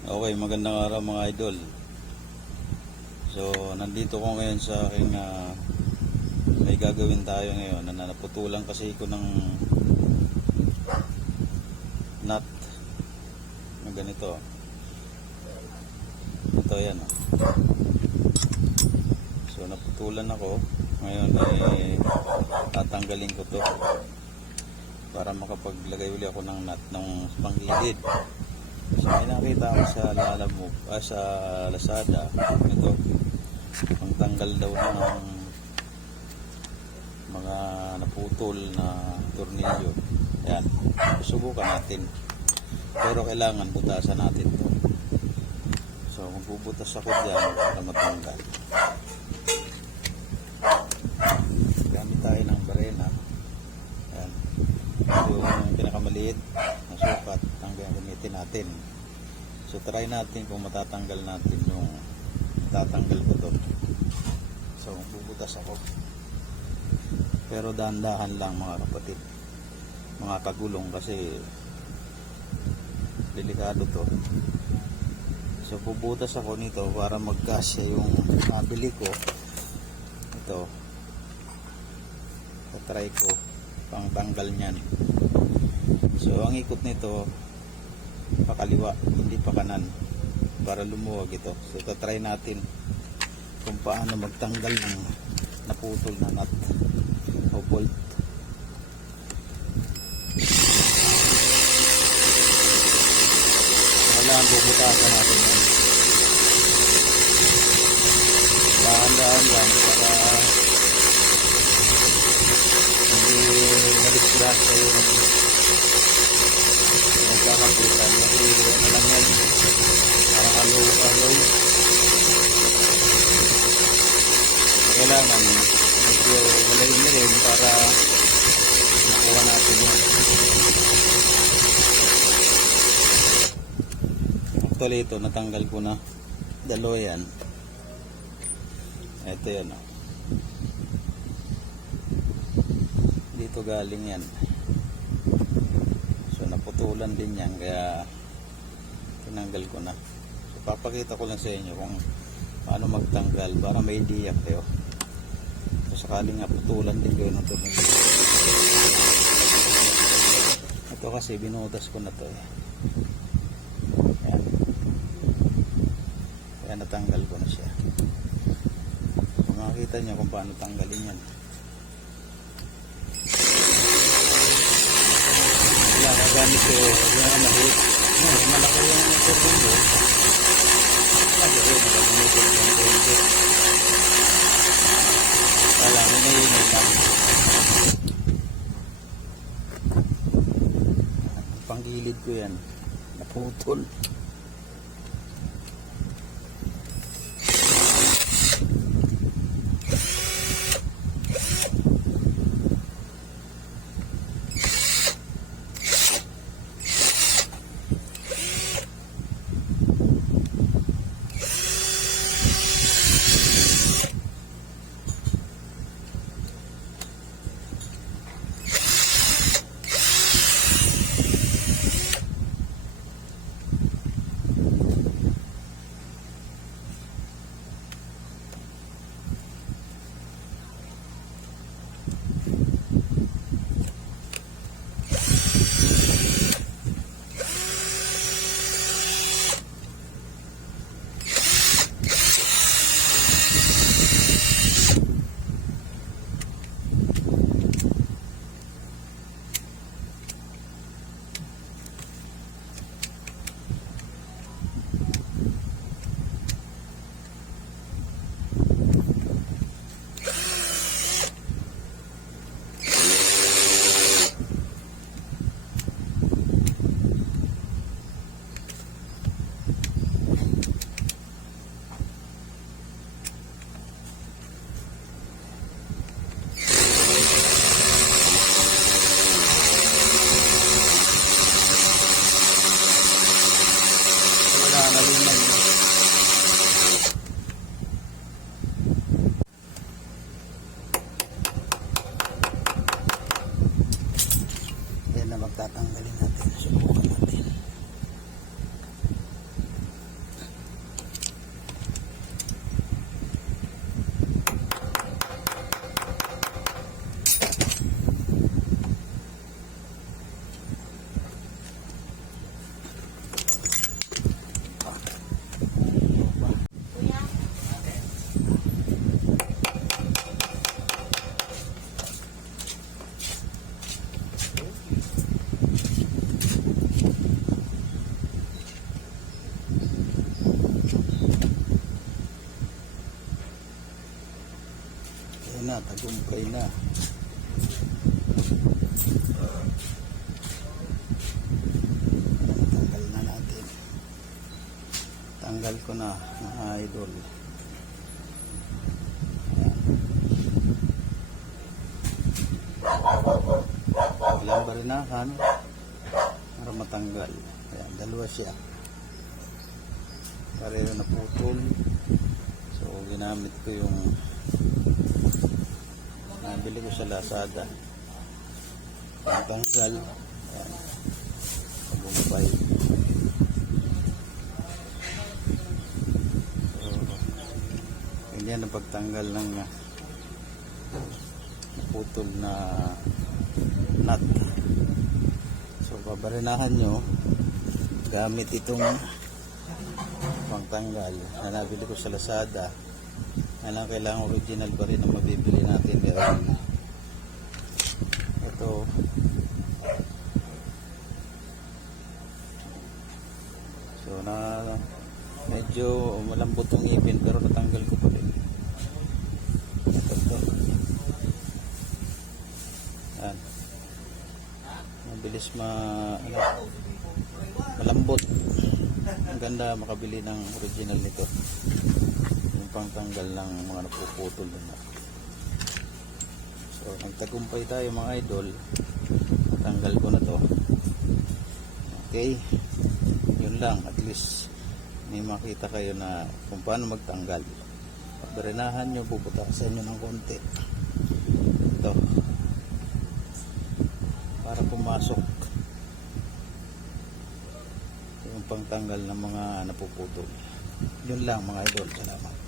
Okay, magandang araw mga idol. So, nandito ko ngayon sa aking ah, may gagawin tayo ngayon. Na naputulan kasi ko ng nut na ganito. Ito yan. oh. So, naputulan ako. Ngayon, eh, tatanggalin ko to para makapaglagay uli ako ng nut ng panggilid. So nakita ako sa Lalamove, ah, sa Lazada, ito, ang tanggal daw ng mga naputol na tornilyo. Yan, subukan natin. Pero kailangan butasan natin to. So magbubutas ako dyan para matanggal. Gamit tayo ng barena. Yan. Ito yung pinakamaliit na sukat ang gagamitin natin. So try natin kung matatanggal natin yung tatanggal ko to. So bubutas ako. Pero dahan-dahan lang mga kapatid. Mga kagulong kasi delikado to. So bubutas ako nito para magkasya yung nabili ko. Ito. Tatry ko pang tanggal niyan. So ang ikot nito pakaliwa, hindi pa kanan para lumuwag ito. So tatry natin kung paano magtanggal ng naputol na nut o bolt. Kailangan bubutasan natin yan. Dahan-dahan lang para hindi madisgrasya yung nagkakapitan. Kasi ano lang yan, parang aloy-aloy. Kailangan medyo malalim-lalim para makuha natin yun. Actually ito, natanggal ko na. Dalawa yan. Ito yan. Oh. Dito galing yan. So naputulan din yan kaya tinanggal ko na. So papakita ko lang sa inyo kung paano magtanggal para may idea kayo. So sakaling nga putulan din kayo ng tunog. Ito kasi binutas ko na to eh. Ayan. Kaya natanggal ko na siya. Kung makikita nyo kung paano tanggalin yan. Gamit ko yung maliit. No, malaki yung turbine Lagi ko yung gagamitin yung turbine Wala, minainay lang. Panggilid ko yan. Naputol. Tagumpay na. Tanggal na natin. Tanggal ko na, mga idol. Ilang barinahan para matanggal. Ayan, dalawa siya. Pareho na putol. So, ginamit ko yung nabili ko sa Lazada. Pagtanggal. Ayan. Tagumpay. So, ang pagtanggal ng uh, putol na nut. So, babarinahan nyo gamit itong pangtanggal na nabili ko sa Lazada. Na lang kailangan original pa rin ang mabibili natin. Meron ito. So na medyo malambot yung ngipin pero natanggal ko pa rin. Ito. Yan mabilis ma ano, malambot. Ang ganda makabili ng original nito. Yung pangtanggal ng mga napuputol na nagtagumpay tayo mga idol. Tanggal ko na to. Okay. Yun lang. At least may makita kayo na kung paano magtanggal. Barinahan nyo bubutasan nyo ng konti. Ito. Para pumasok. Yung pangtanggal ng mga napuputol yun lang mga idol. Salamat